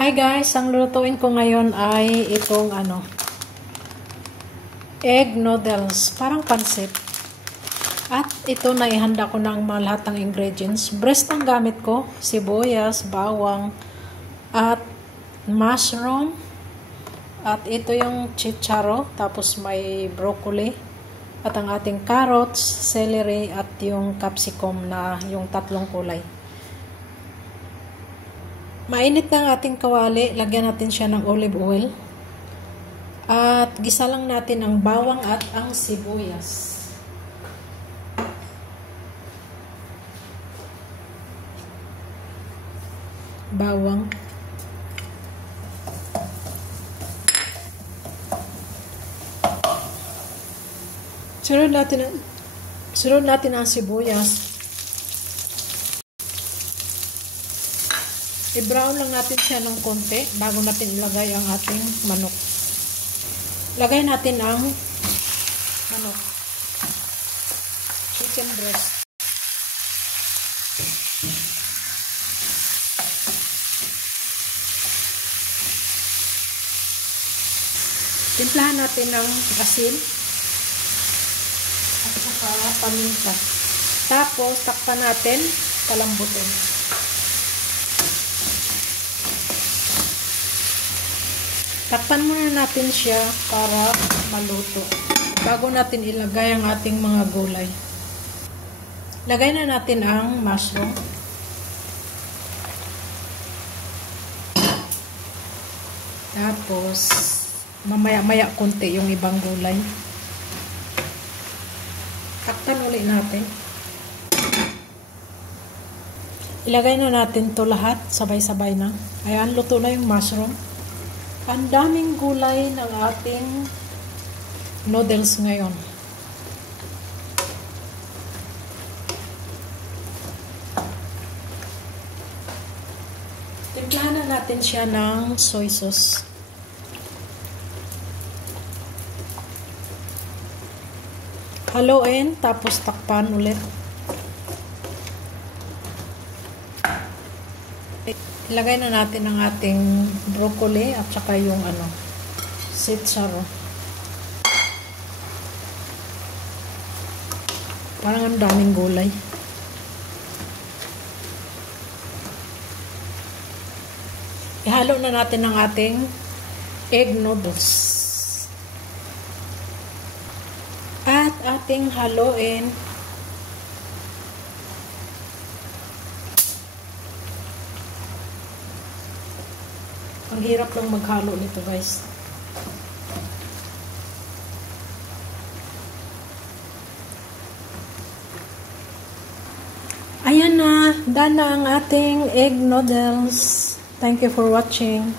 Hi guys, ang lulutuin ko ngayon ay itong egg noodles, parang pansit. At ito na ihanda ko ng mga lahat ng ingredients. Breast ang gamit ko, sibuyas, bawang, at mushroom. At ito yung chicharo, tapos may broccoli. At ang ating carrots, celery, at yung capsicum na yung tatlong kulay. Mainit na ang ating kawali, lagyan natin siya ng olive oil. At gisa lang natin ang bawang at ang sibuyas. Bawang. Sunod natin ang sibuyas. I-brown lang natin siya ng konti bago natin ilagay ang ating manok. Lagay natin ang manok. Chicken breast. Timplahan natin ng asin at saka paminta. Tapos takpan natin, palambutin. Takpan muna natin siya para maluto. Bago natin ilagay ang ating mga gulay. Lagay na natin ang mushroom. Tapos, mamaya-maya konti yung ibang gulay. Takpan ulit natin. Ilagay na natin to lahat. Sabay-sabay na. Ayan, luto na yung mushroom. Ang daming gulay ng ating noodles ngayon. Timplahan na natin siya ng soy sauce. Haluin, tapos takpan ulit. Ilagay na natin ang ating broccoli at saka yung chicharo. Parang ang daming gulay. Ihalo na natin ang ating egg noodles. At ating haluin. Ang hirap lang maghalo nito, guys. Ayan na, done na ang ating egg noodles. Thank you for watching.